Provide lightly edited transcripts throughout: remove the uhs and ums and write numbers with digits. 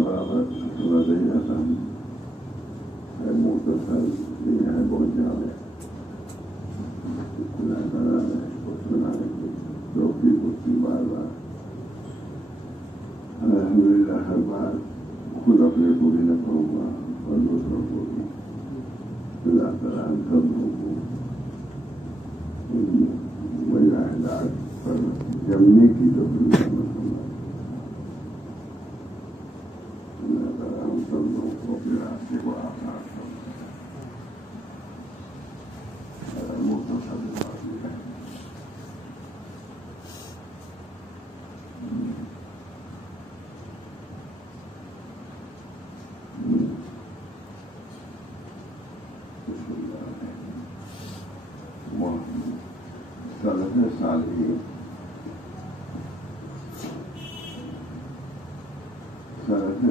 برابر سمجھ ہی رہتا ہوں مختصر ہے بہت زیادہ سنانے کی چوکی کچھ بار بار الحمدللہ ہر بار خود اپنے کو بھی نہ کروں گا اور دوسروں کو بھی اللہ تعالیٰ سب لوگوں کو وجہ ہدایت پر جمنے کی تو اللہ تعالیٰ ہم سب لوگوں کو اپنے راستے کو آسان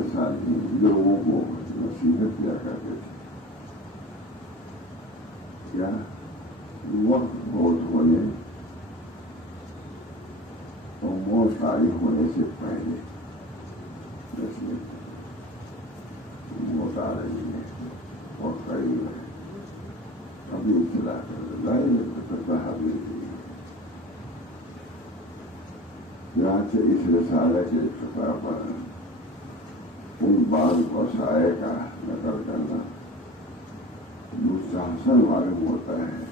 سال ہی لوگوں کو نصیحت کیا کرتے تھے کیا وقت بہت ہونے اور موت تاریخ ہونے سے پہلے نصیحت موت آ رہی ہے اور قریب ہے ابھی اطلاع کر لائے یہاں سے اس رسالے کے افتتاح پر ان بعض وسائل کا نقل کرنا مستحسن معلوم ہوتا ہے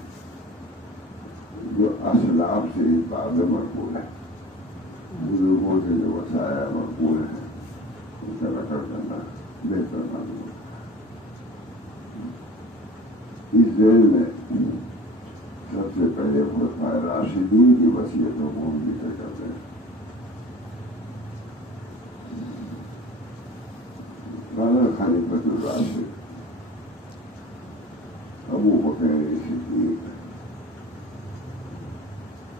جو اسلاف سے اس بات میں مرکول ہے بزرگوں سے جو وسائل مرکول ہیں ان کا نقل کرنا بہتر معلوم ہوتا ہے اس ذیل میں سب سے پہلے خلفائے راشدین کی وصیتوں کو ہم ذکر کرتے ہیں خلیفۃ الراشد ابو بکر صدیق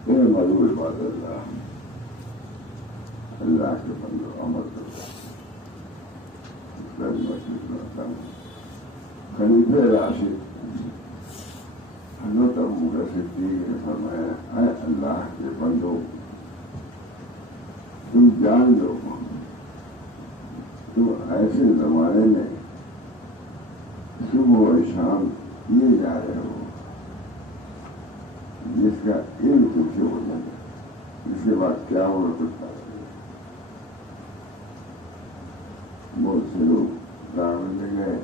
اعملوا عباد اللہ اللہ کے بندو عمل کرو خلیفہ راشد حضرت ابو بکر صدیق نے فرمایا اے اللہ کے بندو تم جان لو تو ایسے زمانے میں صبح و شام کیے جا رہے ہو جس کا علم تم سے ہو جائے اس کے بعد کیا ہو سکتا ہے بہت سے لوگ گاؤں میں گئے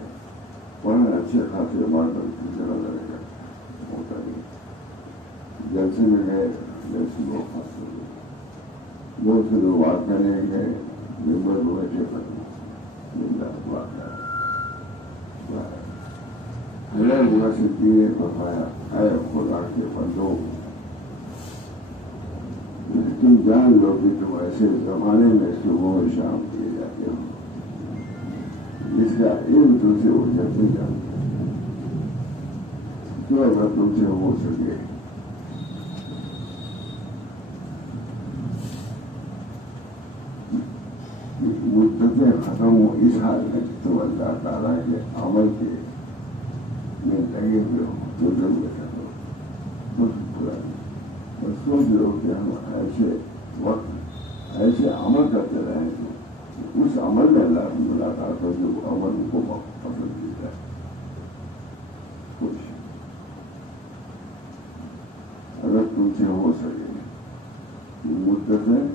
پڑھنے اچھے خاصے بات چلا جائے گا ہوتا نہیں جلسے میں گئے جیسے لوگ خاصے لوگ بہت سے لوگ بات کرنے گئے ممبر کو بیٹھے پڑھنے فرمایا اے خدا کے بندو تم جان لو کہ تم ایسے زمانے میں صبح و شام کیے جاتے ہو جس کا علم تم سے ہو جاتے جانتے تو اگر تم سے ہو سکے مدتیں ختم ہو اس حال میں تو اللہ تعالیٰ کے عمل کے میں لگے ہوئے ہو تو ضرور کرو اور سوچ لو کہ ہم ایسے وقت ایسے عمل کرتے رہیں تو اس عمل میں اللہ ملاقات ہو جو عمل کو پسند کیتا ہے کچھ اگر تم سے ہو سکے مدتیں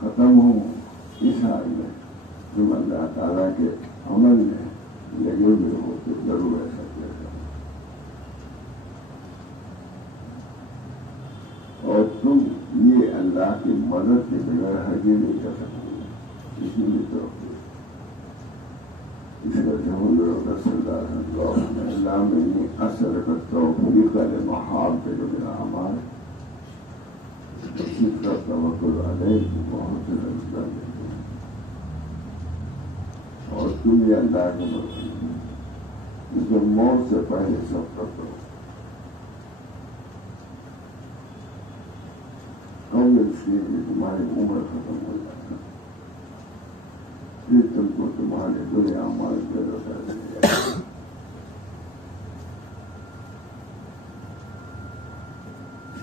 ختم ہو اس حال میں تم اللہ تعالیٰ کے عمل میں لگے ہوئے ہو تو ضرور ایسا کیا کرو اور تم یہ اللہ کی مدد کے بغیر ہرگز نہیں کر سکتے اس لیے تو اس وجہ رسول اللہ میں اثر کرتا ہوں محاب کے جو میرا اعمال کا توکل علیہ بہت سے رشتہ دیتے ہیں اور تم یہ اللہ کے مطلب جو موت سے پہلے سب کرتے ہو کم اس کی تمہاری عمر ختم ہو جاتا پھر تم کو تمہارے دنیا مال پیدا کر دیں گے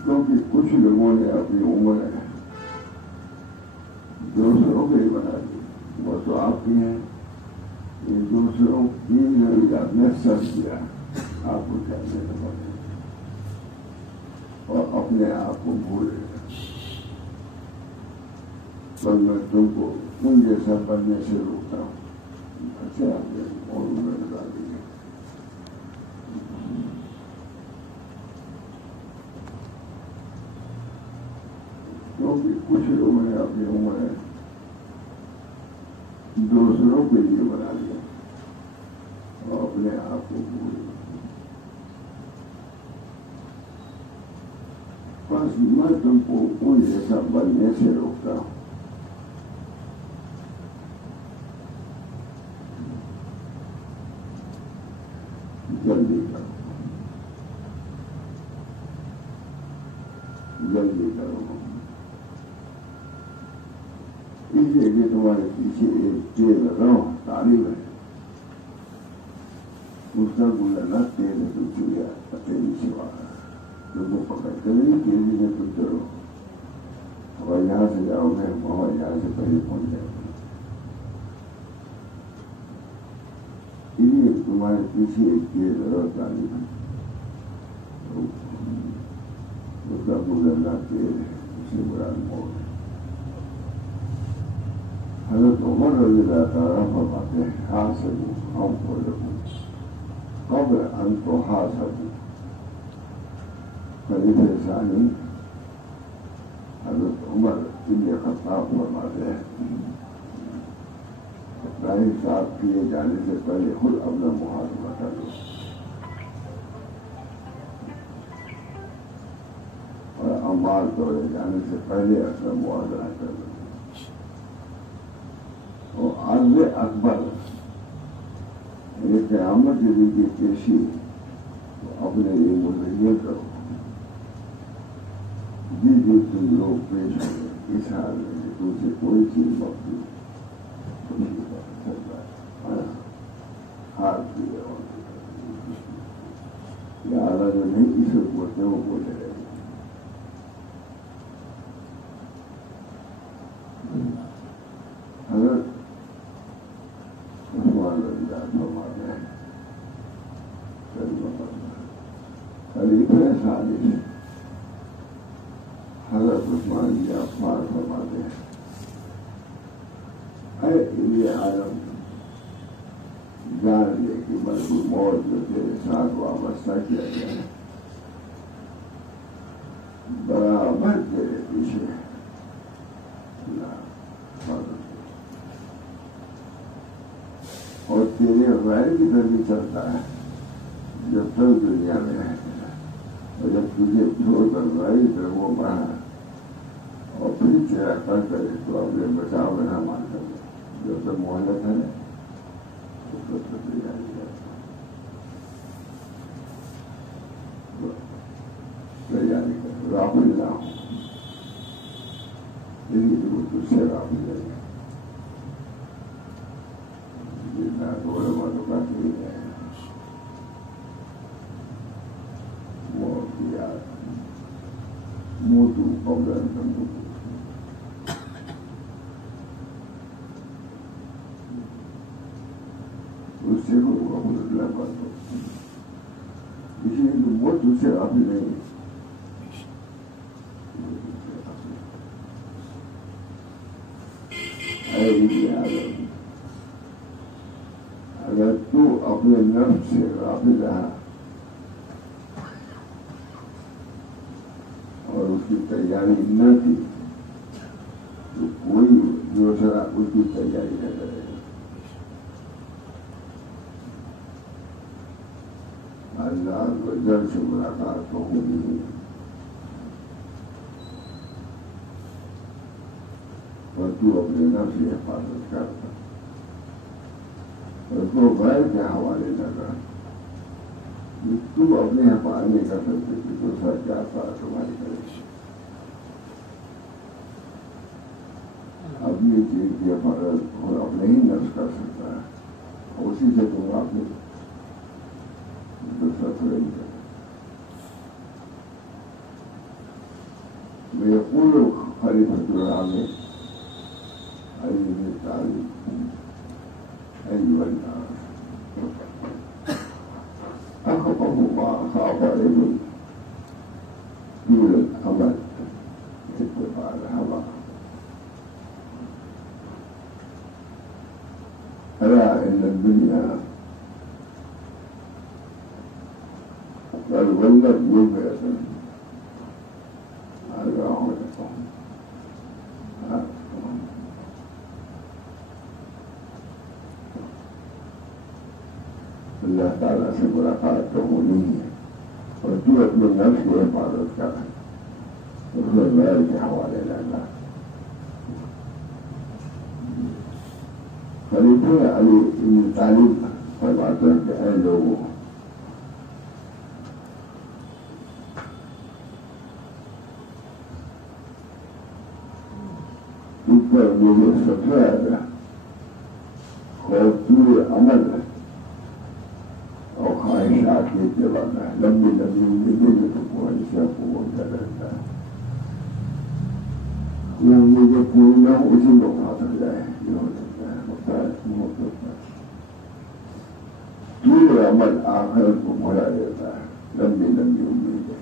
کیونکہ کچھ لوگوں نے اپنی عمر 200 تو آپ کی ہے، یہ دوسروں کی ضروریات نے سب کیا آپ کو کیا دینا پڑے اور اپنے آپ کو بھولے پر میں تم کو ان جیسا بننے سے روکتا ہوں۔ اچھا آپ نے اور انہیں بتا دیجیے کیونکہ کچھ لوگوں نے اپنی عمر دوسروں کے لیے بنا لیا اور اپنے آپ کو بھول گئے۔ بس میں تم کو ان جیسا بننے سے روکتا ہوں۔ جلدی کرو، جلدی کرو، اس لیے کہ تمہارے پیچھے ایک تیز رو تعلیم ہے، اس کا گزرنا تیز ہے، تم چلے تیزی سے باہر تم کو پکڑتے نہیں، تیزی سے تم چلو، ہوا یہاں سے جاؤ گے ہوا یہاں سے پہلے پہنچ جاؤ گے، اس لیے تمہارے پیچھے ایک تیز رو تعلیم ہے، اس کا گزرنا تیز ہے، اس سے مراد موت ہے۔ حضرت عمر رضی اللہ تعالیٰ فرماتے ہیں حاسبوا انفسکم قبل ان تحاسبوا۔ خلیفہ ثانی حضرت عمر بن خطاب فرماتے ہیں اپنا حساب کیے جانے سے پہلے خود اپنا محاسبہ کر لو، اور اعمال توڑے جانے سے پہلے اپنا موازنہ کر لو۔ اور عرض اکبر یہ قیامت کے دن کی پیشی اپنے لیے مزین کرو، جو تم لوگ پیش ہوئے اس حال میں کہ تم سے کوئی چیز مقبول خوشی کا سکتا ہے ہار کی لہٰذا جو نہیں اس کو بولتے وہ بولے رہے۔ حضرت عثمان رضی اللہ فرماتے ہیں خلیفہ ثالث حضرت عثمان بن عفان فرماتے ہیں اے ابن عالم جان لے کہ ملکوت موت جو تیرے ساتھ وابستہ کیا گیا ہے برابر تیرے پیچھے اور تیرے غیر کی طرف بھی چلتا ہے جب تک دنیا میں ہے، اور جب تجھے چھوڑ کر غیر کی طرف وہ بڑھا اور پھر تیرا کر کرے تو اپنے بچاؤ میں نہ مان کر جب تک مہلت ہے تو تب تک تیاری کرتا تیاری کر رافل نہ ہو، تو تجھ سے رافل ہے جتنا تھوڑے ماتوں کا ٹھیک ہے موت کی یاد موتو قبل ان تموتو، اس سے وہ قبول اللہ بات ہو، اس لیے تو موت اس سے رافل نہیں ہے۔ اے ابن آدم اگر تو اپنے نفس سے غافل رہا اور اس کی تیاری نہ کی تو کوئی دوسرا اس کی تیاری نہ کرے گا۔ اللہ جل سے ملاقات تو ہونی ہی، اور تو اپنے نفس کی حفاظت کرتا اور کو غیر کے حوالے نہ کر، تو اپنے حفاظت نہیں کر سکتے کہ دوسرا کیا ساتھ تمہاری کرے گی، اپنی چیز کی حفاظت اور اپنے ہی نفس کر سکتا ہے، اور اسی سے تم اپنے دوسرا تھوڑے نہیں کرے۔ میں یقول خلیفۃ العام علی بن تعلیم أيها الناس أخبر ما خاف عليهم طول الأمل اتباع الهوى ألا إن الدنيا قد ولت مبعثا على عملكم اللہ تعالیٰ سے ملاقات تو ہونی ہے اور جو اپنے نفس کی حفاظت کرے اسے غیر کے حوالے لینا. خلیفہ علی بن طالب فرماتے ہیں کہ اے لوگوں اوپر مجھے سفید خوبصور عمل اور خواہشات کے اتباع ہے. لمبی لمبی زندگی میں تو خواہشات کو بولتا رہتا ہے. وہ مجھے پوری نہ ہو اسی کو کھا سک جائے یہ ہو سکتا ہے طول عمل آخرت کو بھلا دیتا ہے. لمبی لمبی امیدیں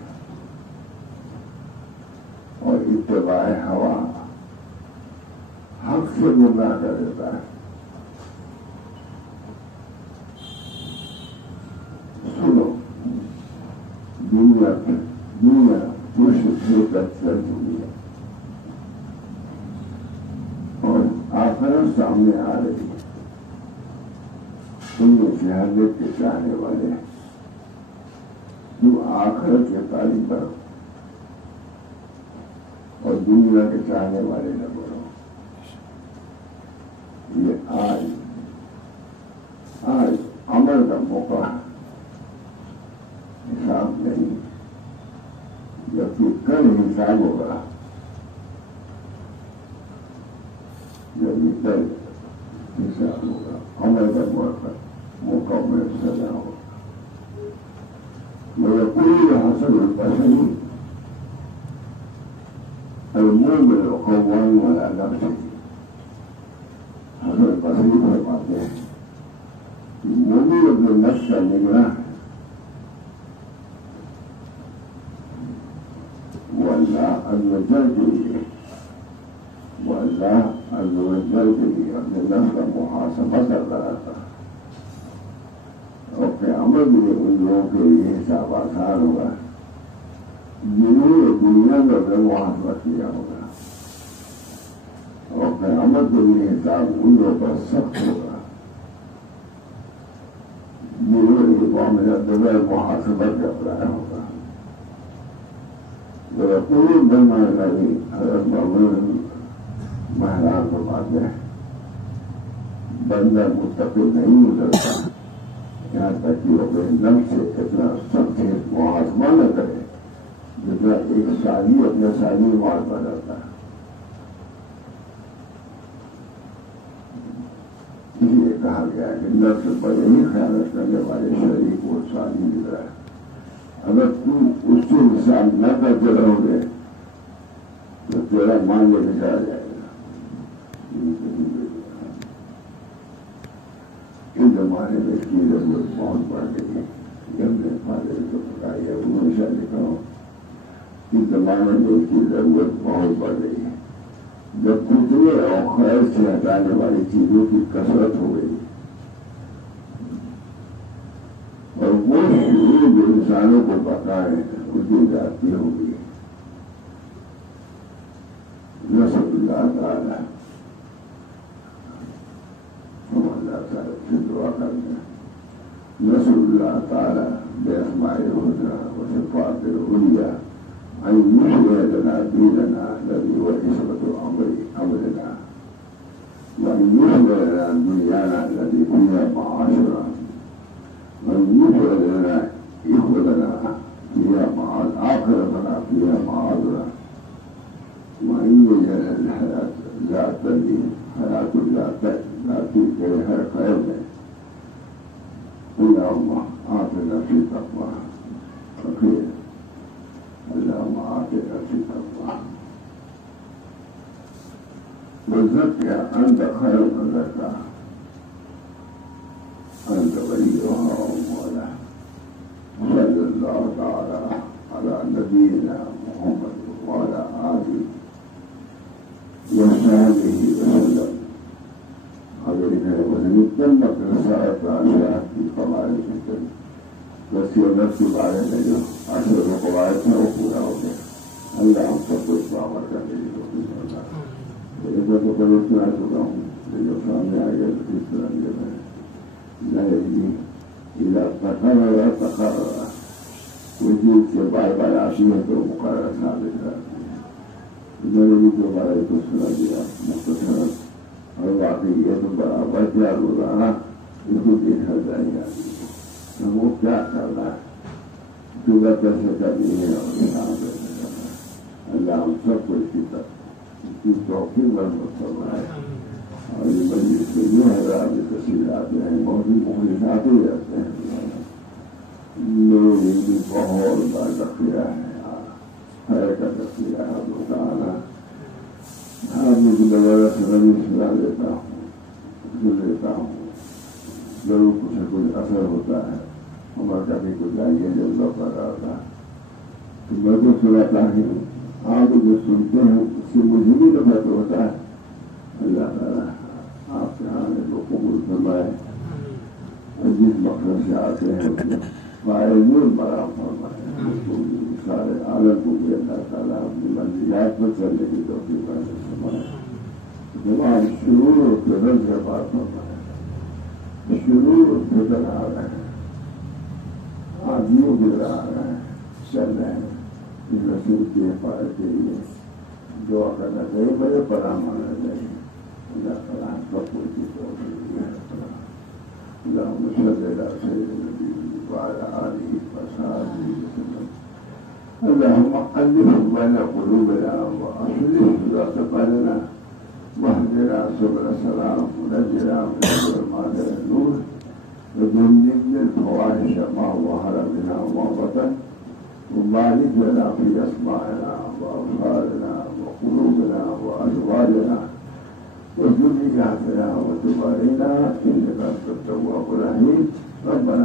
اور اتباع ہوا حق سے گمراہ کر دیتا ہے. سنو دنیا خوش ہو کر چل چکی ہے اور آخرت سامنے آ رہی ہے. تم لوگ شہادت کے چاہنے والے تم آخرت کے تعلیم کرو اور دنیا کے چاہنے والے نہ بنو. یہ آج عمل کا موقع ہے. حساب نہیں جبکہ کل حساب ہوگا. جب کل حساب ہوگا عمل کا موقع میں سزا ہوگا. مگر کوئی حاصل البصری المؤمن قوام على نفسه. حاصل البصری فرماتے ہیں مومن اپنے نفس کا نگراں ہے. واللہ عز و جل کے لیے اپنے نفس کا محاسبہ کرتا رہتا ہے اور قیامت میں ان لوگوں کے لیے حساب آسان ہوگا جنہوں نے دنیا میں اپنا محاسبہ کیا ہوگا اور قیامت کے لیے حساب ان لوگوں پر سخت ہوگا جنہوں نے معاملہ بغیر محاسبہ کے اپنایا ہوگا. کوئی بننا نہیں. حضرت محمد مہران کو باتیں ہیں بندہ متقی نہیں گزرتا یہاں تک کہ وہ اپنے نفس سے اتنا سخت محاسبہ نہ کرے جتنا ایک شادی اپنے شادی محاسبہ کرتا ہے. اس لیے کہا گیا کہ نفس پر یہی خیانت کرنے والے شریک کو شادی مل رہا ہے. اگر تم اس سے حساب نہ کرتے رہو گے تو تیرا مان لے کے چلا جائے گا. اس زمانے میں اس کی ضرورت بہت بڑھ گئی ہے. جب میں فادر کو پکائی ہے ہمیشہ لکھا ہوں اس زمانے میں اس کی ضرورت بہت بڑھ گئی ہے. جب فتنے اور خیر سے ہٹانے والی چیزوں کی کثرت ہو گئی اور وہ شعور جو انسانوں کو بتائے اس کی ذاتی ہوگی. نسأل اللہ تعالی ہم اللہ تعالی سے دعا کرتے ہیں. نسأل اللہ تعالی بأسمائه الحسنى وصفاته العليا أن يحيي لنا ديننا الذي هو عصمة أمرنا وأن يحيي لنا دنيانا الذي فيها معاشنا وأن يحيي لنا إخوتنا فيها آخرتنا فيها معادنا وأن يجعل الحياة ذات حياة لا تلك خير. اللهم آتنا في تقوى فقير. اللهم آتنا في تقوى وزكها أنت خير من زكاها أنت وليها ومولاها. صلى الله تعالى على نبينا محمد وعلى آله وصحبه وسلم. حضرتنا ونتمت رسالة عشاء في قواعد الكتاب وسير نكتب علينا عشر قواعد وقولا وكذا اللهم صل وسلم وإذا تقبلت عشرهم ليصام على الإسلام لا يجي إذا تقرر وجود بعض العشية ومقارنة ثابتة لا يجوز عليك السلام مختصرا الواقعية برابطة الوضعها يكون هذا يعني فمبتع الله تبقى ستبيه اللهم صل الكتاب في التوفيق والمصطلح المجلس يهرى بتسهيلات موضوع مخلصات نوري بالظهور بعد قيامه حركة السياحة تعالى حامد بغير سلام السلام لیتا ہوں ضرور کچھ کچھ اثر ہوتا ہے ہمارا کبھی کچھ آئیے جب اللہ پر آتا ہے تو میں تو سناتا ہوں آپ جو سنتے ہیں اس سے مجھے بھی نفع تو ہوتا ہے. اللہ تعالیٰ آپ کے آنے کو قبول فرمائے اور جس مقصد سے آتے ہیں فائدہ بڑا فرمائے سارے عالم کو بھی اللہ تعالیٰ اپنی منزلات پر چلنے کی توفیق عطا فرمائے. جواب شرور اور فتن سے بات فرمائے. شرور اور فتن آ رہے ہیں آدمیوں کی طرح آ رہے ہیں چل رہے ہیں اس رسول کی حفاظت کے لیے دعا کرنا چاہیے بڑے پناہ ماننا چاہیے. اللہ تعالیٰ سب کچھ کی توفیق عطا اللهم صل على سيدنا النبي وعلى آله وصحبه وسلم. اللهم ألف بين قلوبنا وأصلح ذات بيننا واهدنا سبل السلام ونجنا من ظلمات النور وجنبنا الفواحش ما ظهر منها وما بطن وبارك لنا في أسماعنا وأبصارنا وقلوبنا وأزواجنا وذرياتنا وتب علينا إنك أنت التواب الرحيم. ربنا